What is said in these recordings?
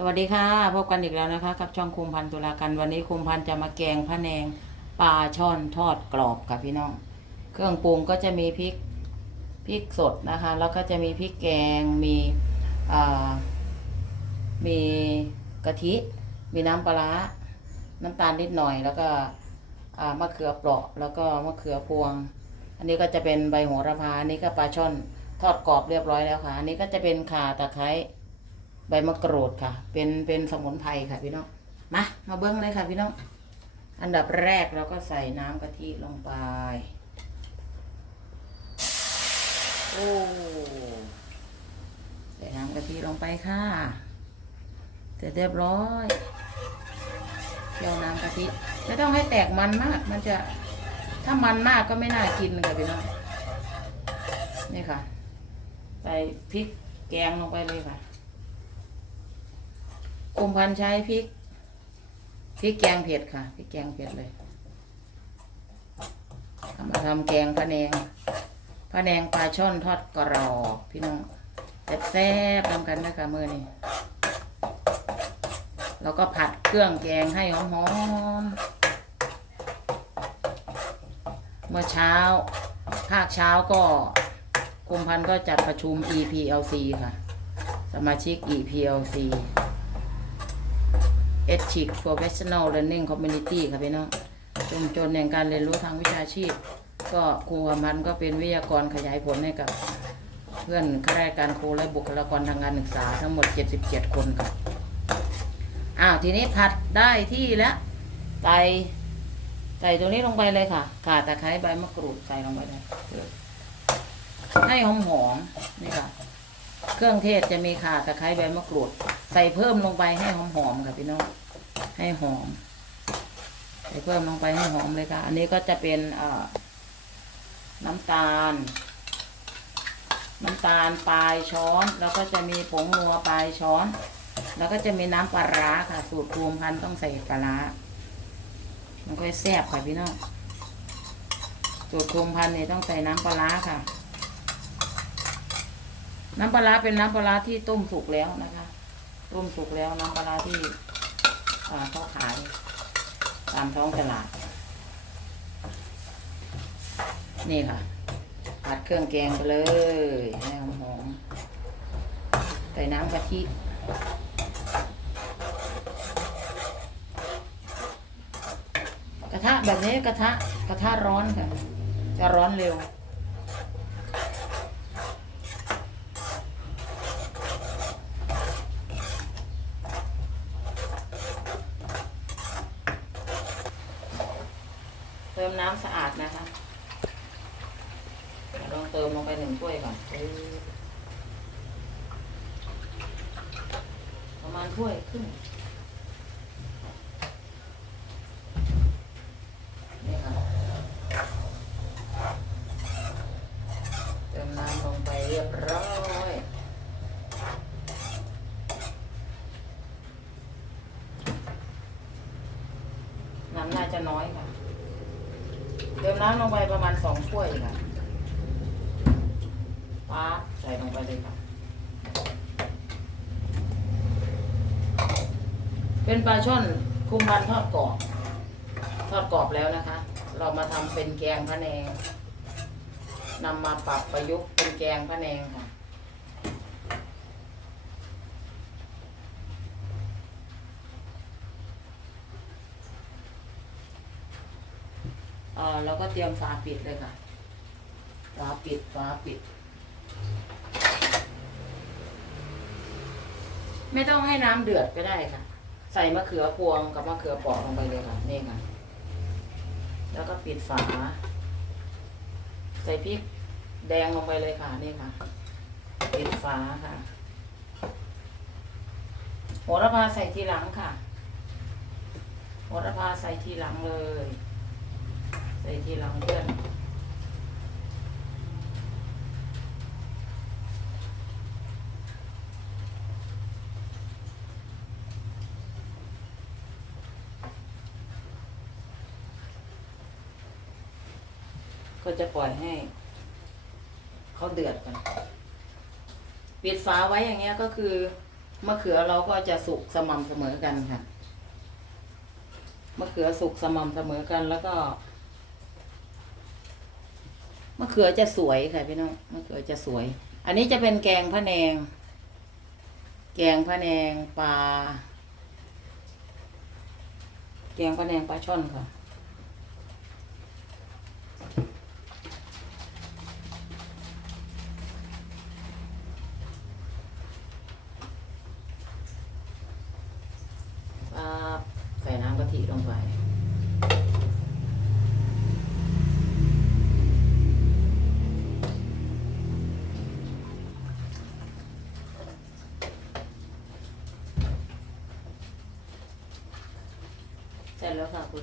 สวัสดีค่ะพบกันอีกแล้วนะคะ กับช่องคุมพันธุ์ตุลากันวันนี้คุมพันธ์จะมาแกงพะแนงปลาช่อนทอดกรอบค่ะพี่น้อง เครื่องปรุงก็จะมีพริกพริกสดนะคะ แล้วก็จะมีพริกแกงมีมีกะทิ มีน้ำปลาร้าน้ำตาลนิดหน่อย แล้วก็มะเขือเปราะแล้วก็มะเขือพวง อันนี้ก็จะเป็นใบโหระพาอันนี้ก็ปลาช่อนทอดกรอบเรียบร้อยแล้วค่ะ อันนี้ก็จะเป็นข่าตะไคร้ ใบมะกรูดค่ะ เป็นเป็นสมุนไพรค่ะพี่น้องมามาเบิ้งเลยค่ะพี่น้องอันดับแรกเราก็ใส่น้ำกะทิลงไป โอ้ใส่น้ำกะทิลงไปค่ะเสร็จเรียบร้อยเคี่ยวน้ำกะทิไม่ต้องให้แตกมันมาก มันจะถ้ามันมากก็ไม่น่ากินค่ะพี่น้องนี่ค่ะ ใส่พริกแกงลงไปเลยค่ะ กลุ่มพันธ์ใช้พริกพริกแกงเผ็ดค่ะพริกแกงเผ็ดเลยมาทำแกงพะแนงพะแนงปลาช่อนทอดกรอบพี่น้องแซ่บๆทำกันนะคะมือนี้แล้วก็ผัดเครื่องแกงให้หอมๆเมื่อเช้า ภาคเช้าก็กลุ่มพันธ์ก็จัดประชุม EPLC ค่ะ สมาชิก EPLC e t h i c Professional Learning Community ค่ะพี่น้องชุมชนแห่งการเรียนรู้ทางวิชาชีพ ก็ครูควมันก็เป็นวิทยากรขยายผลให้กับ เพื่อนข้าราชการครูและบุคลากรทางการศึกษาทั้งหมด 77 คนค่ะอ้าวทีนี้ผัดได้ที่แล้วใส่ใส่ตัวนี้ลงไปเลยค่ะข่าตะไคร้ใบมะกรูดใส่ลงไปเลยให้หอมหอมนี่ค่ะ เครื่องเทศจะมีข่าตะไคร้ใบมะกรูด ใส่เพิ่มลงไปให้หอมๆค่ะพี่น้องให้หอม ใส่เพิ่มลงไปให้หอมเลยค่ะ อันนี้ก็จะเป็นน้ำตาล น้ำตาลปลายช้อน แล้วก็จะมีผงนัวปลายช้อน แล้วก็จะมีน้ำปลาร้าค่ะ สูตรรวมพันต้องใส่ปลาร้ามันค่อยแซ่บค่ะพี่น้องสูตรรวมพันธุ์นี่ยต้องใส่น้ำปลาร้าค่ะ น้ำปลาเป็นน้ำปลาที่ต้มสุกแล้วนะคะ ต้มสุกแล้วน้ำปลาที่อ่าเขาขาย ตามท้องตลาด นี่ค่ะผัดเครื่องแกงไปเลยให้หอมๆใส่น้ำกะทิกระทะแบบนี้กระทะกระทะร้อนค่ะ จะร้อนเร็ว เติมน้ำสะอาดนะคะเดี๋ยวลองเติมลงไปหนึ่งถ้วยก่อนปึ๊บ ประมาณถ้วยครึ่งนี่ค่ะ เติมน้ำลงไปเรียบร้อย น้ำน่าจะน้อยค่ะ เติมน้ำลงไปประมาณสองถ้วยค่ะป๊าบใส่ลงไปเลยค่ะ เป็นปลาช่อนคุมพันทอดกรอบ ทอดกรอบแล้วนะคะ เรามาทำเป็นแกงพะแนงนำมาปรับประยุกต์เป็นแกงพะแนงค่ะ เออเราก็เตรียมฝาปิดเลยค่ะ ฝาปิดฝาปิด ไม่ต้องให้น้ำเดือดก็ได้ค่ะ ใส่มะเขือพวงกับมะเขือเปอกลงไปเลยค่ะนี่ค่ะ แล้วก็ปิดฝา ใส่พริกแดงลงไปเลยค่ะนี่ค่ะ ปิดฝาค่ะโหระพาใส่ทีหลังค่ะโหระพาใส่ทีหลังเลย ใส่ทีหลังเพื่อน ก็จะปล่อยให้เขาเดือดก่อนปิดฝาไว้อย่างเงี้ยก็คือมะเขือเราก็จะสุกสม่ำเสมอกันค่ะมะเขือสุกสม่ำเสมอกันแล้วก็มะเขือจะสวยค่ะพี่น้องมะเขือจะสวย อันนี้จะเป็นแกงพะแนง แกงพะแนงปลาแกงพะแนงปลาช่อนค่ะ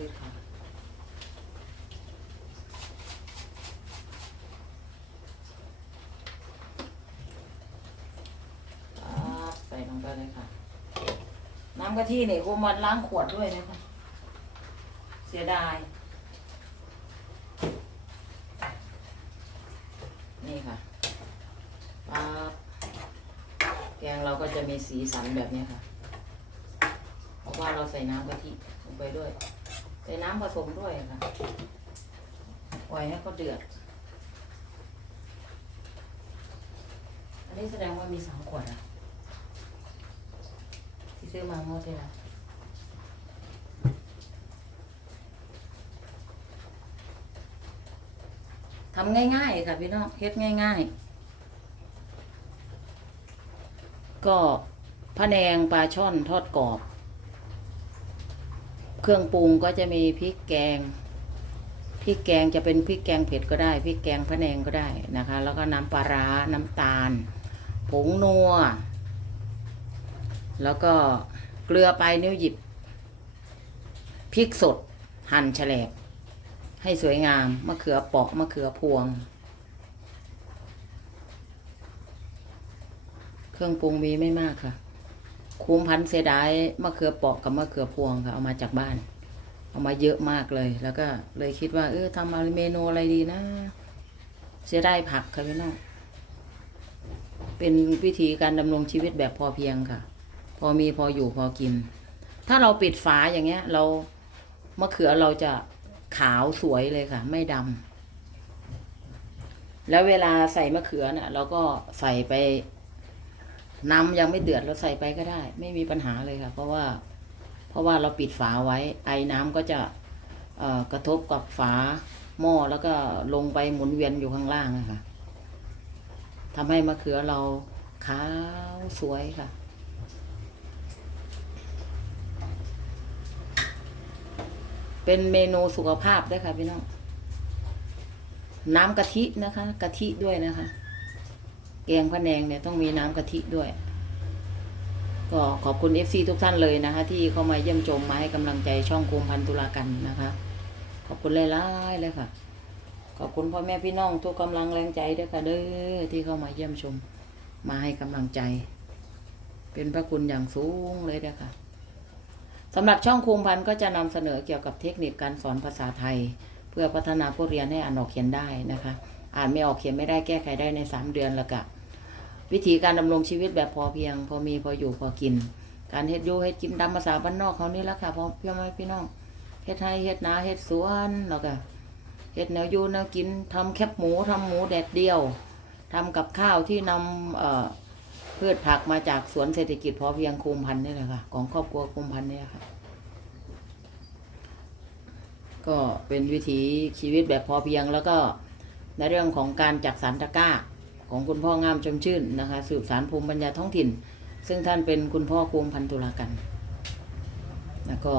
ร็จแล้ทธิ์ค่ะปั๊บใส่ลงไปเลยค่ะ น้ำกะทิเนี่ยคงมันล้างขวดด้วยนะคะ เสียดาย นี่ค่ะปั๊บแกงเราก็จะมีสีสันแบบนี้ค่ะ เพราะว่าเราใส่น้ำกะทิลงไปด้วย ใส่น้ำผสมด้วยค่ะปล่อยให้เขาเดือด อันนี้แสดงว่ามีสามขวดอะที่ซื้อมาเมื่อที่ล้วทำง่ายๆค่ะพี่น้องเฮ็ดง่ายๆ ก็พะแนงปลาช่อนทอดกรอบ เครื่องปรุงก็จะมีพริกแกงพริกแกงจะเป็นพริกแกงเผ็ดก็ได้พริกแกงพะแนงก็ได้นะคะ แล้วก็น้ำปลาร้าน้ำตาล ผงนัว แล้วก็เกลือไปนิ้วหยิบพริกสดหั่นแฉลบ ให้สวยงามมะเขือเปาะมะเขือพวง เครื่องปรุงมีไม่มากค่ะ คุ้มพันเสียดายมะเขือเปาะกับมะเขือพวงค่ะ เอามาจากบ้าน เอามาเยอะมากเลย แล้วก็เลยคิดว่า เออทำอะไรเมนูอะไรดีนะ เสียดายผักค่ะพี่น้อง เป็นวิธีการดำรงชีวิตแบบพอเพียงค่ะ พอมีพออยู่พอกิน ถ้าเราปิดฝาอย่างเงี้ย เรามะเขือเราจะขาวสวยเลยค่ะ ไม่ดำแล้วเวลาใส่มะเขือเนี่ยเราก็ใส่ไป น้ำยังไม่เดือดเราใส่ไปก็ได้ ไม่มีปัญหาเลยค่ะ เพราะว่าเพราะว่าเราปิดฝาไว้ ไอ้น้ำก็จะกระทบกับฝาหม้อแล้วก็ลงไปหมุนเวียนอยู่ข้างล่างนะคะทำให้มะเขือเราขาวสวยค่ะ เป็นเมนูสุขภาพด้วยค่ะพี่น้อง น้ำกะทินะคะ กะทิด้วยนะคะ แกงพะแนงเนี่ยต้องมีน้ำกะทิด้วย ก็ขอบคุณ FC ทุกท่านเลยนะคะ ที่เข้ามาเยี่ยมชมมาให้กำลังใจช่องคุมพันตุลากันนะคะ ขอบคุณหลายๆเลยค่ะ ขอบคุณพ่อแม่พี่น้องทุกกำลังแรงใจด้วยค่ะเด้อที่เข้ามาเยี่ยมชม มาให้กำลังใจ เป็นพระคุณอย่างสูงเลยนะคะสำหรับช่องคุมพันก็จะนำเสนอเกี่ยวกับเทคนิคการสอนภาษาไทย เพื่อพัฒนาผู้เรียนให้อ่านออกเขียนได้นะคะ อ่านไม่ออกเขียนไม่ได้แก้ไขได้ในสามเดือนล้วก็ วิธีการดำรงชีวิตแบบพอเพียง พอมีพออยู่พอกิน การเฮ็ดอยูเฮ็ดกินตามภาษาบ้านนอกเขานี่แหละค่ะพ่อพี่แม่พี่น้องเฮ็ดไร่เฮ็ดนาเฮ็ดสวนแล้วก็เฮ็ดแนวอยู่แนวกินทำแคบหมูทำหมูแดดเดียวทำกับข้าวที่นำเอ่อพืชผักมาจากสวนเศรษฐกิจพอเพียงคุมพันนี่แหละค่ะของครอบครัวคุมพันนี่ค่ะ ก็เป็นวิถีชีวิตแบบพอเพียงแล้วก็ในเรื่องของการจักสารตะกร้า ของคุณพ่องามชมชื่นนะคะ สืบสารภูมิปัญญาท้องถิ่น ซึ่งท่านเป็นคุณพ่อคุมพันตุลากัน แล้วก็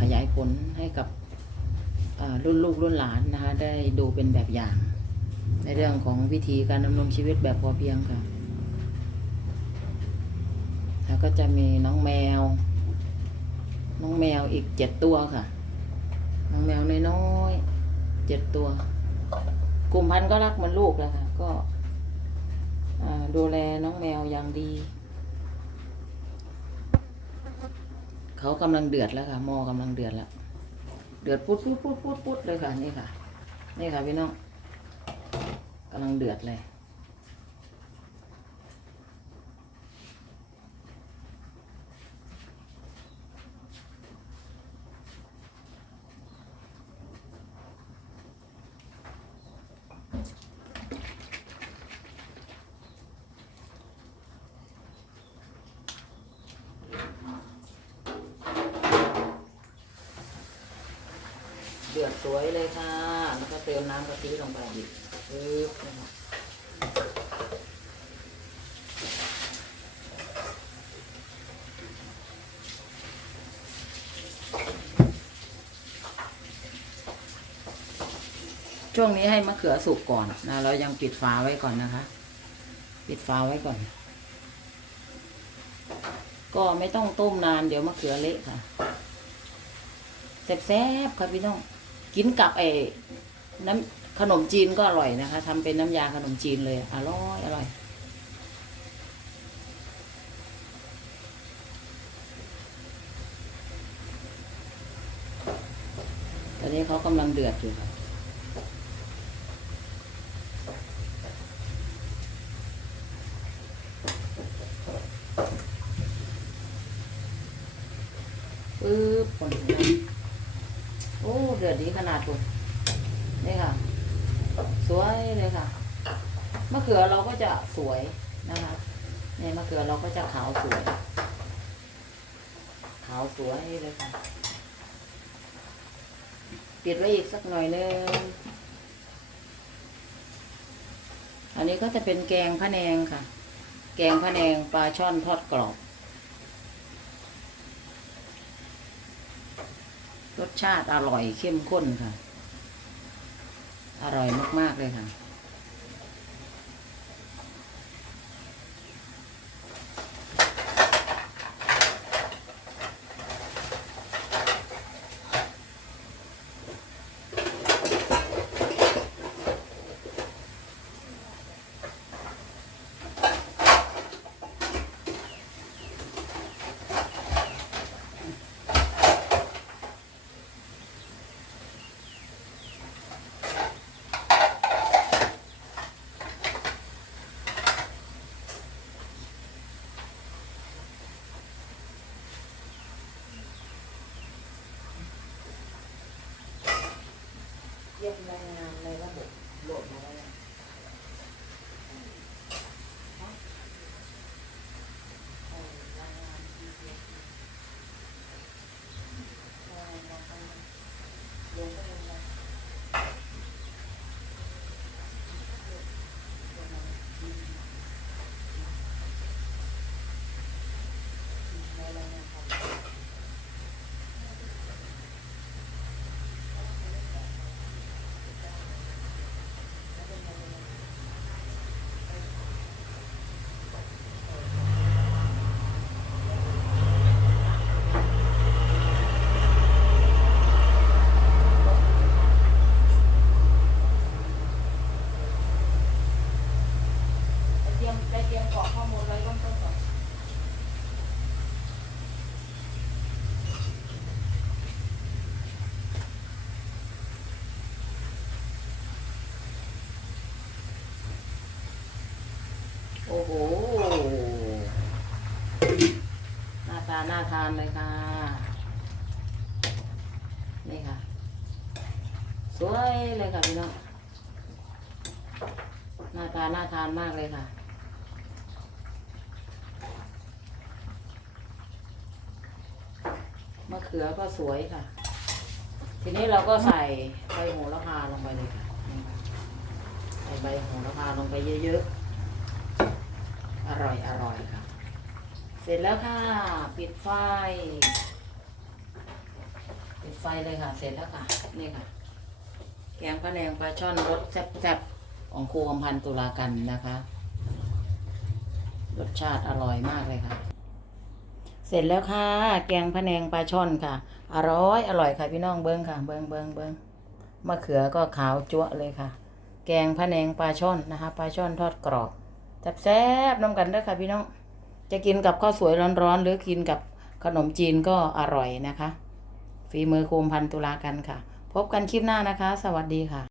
ขยายผลให้กับรุ่นลูกรุ่นหลานนะคะ ได้ดูเป็นแบบอย่าง ในเรื่องของวิธีการดำรงชีวิตแบบพอเพียงค่ะ แล้วก็จะมีน้องแมว น้องแมวอีกเจ็ดตัวค่ะ น้องแมวน้อยๆเจ็ดตัว กลุ่มพันธุ์ก็รักเหมันลูกแหละค่ะ ก็ ดูแลน้องแมวอย่างดี เขากำลังเดือดแล้วค่ะหม้อกำลังเดือดแล้ว เดือดพุดพุดพุดพุดพุดเลยค่ะนี่ค่ะ นี่ค่ะพี่น้องกำลังเดือดเลย สวยเลยค่ะ แล้วก็เติมน้ำกะทิลงไปอีกปึ๊บนะคะช่วงนี้ให้มะเขือสุกก่อนนะเรายังปิดฝาไว้ก่อนนะคะ ปิดฝาไว้ก่อน ก็ไม่ต้องต้มนานเดี๋ยวมะเขือเละค่ะแซ่บๆค่ะพี่น้อง กินกับไอ้น้ำขนมจีนก็อร่อยนะคะทำเป็นน้ำยาขนมจีนเลยอร่อยอร่อยตอนนี้เขากำลังเดือดอยู่ค่ะปึ๊บคนนะโอ้เดดีขนาดคุณนี่ค่ะ สวยเลยค่ะ มะเขือเราก็จะสวยนะคะเนี่ยมะเขือเราก็จะขาวสวย ขาวสวยเลยค่ะ ปิดไว้อีกสักหน่อยนึง อันนี้ก็จะเป็นแกงพะแนงค่ะ แกงพะแนงปลาช่อนทอดกรอบ รสชาติอร่อยเข้มข้นค่ะ อร่อยมาก ๆ เลยค่ะ เยี่ยมรายงานในระบบโหลดมาแล้วไปเตรียมไปเตรียมกรอกข้อมูลไว้เบื้องต้นก่อน โอ้โห หน้าตา น่าทานเลยค่ะ นี่ค่ะ สวยเลยค่ะพี่น้อง หน้าตา น่าทานมากเลยค่ะมะเขือก็สวยค่ะ ทีนี้เราก็ใส่ใบโหระพาลงไปเลยค่ะ ใส่ใบโหระพาลงไปเยอะๆ ร่อยอร่อยค่ะ เสร็จแล้วค่ะ ปิดไฟ ปิดไฟเลยค่ะ เสร็จแล้วค่ะ นี่ค่ะ แกงพะแนงปลาช่อนรสแซ่บๆ ของครูกำพันตุลากันนะคะ รสชาติอร่อยมากเลยค่ะ เสร็จแล้วค่ะ แกงพะแนงปลาช่อนค่ะ อร่อยอร่อยค่ะพี่น้องเบิ้งค่ะ เบิ้งเบิ้งเบิ้งมะเขือก็ขาวจั๊วเลยค่ะ แกงพะแนงปลาช่อนนะคะ ปลาช่อนทอดกรอบ แซ่บๆน้ำกันเด้อค่ะพี่น้อง จะกินกับข้าวสวยร้อนๆ หรือกินกับขนมจีนก็อร่อยนะคะ ฝีมือครูกำพันตุลากันค่ะ พบกันคลิปหน้านะคะ สวัสดีค่ะ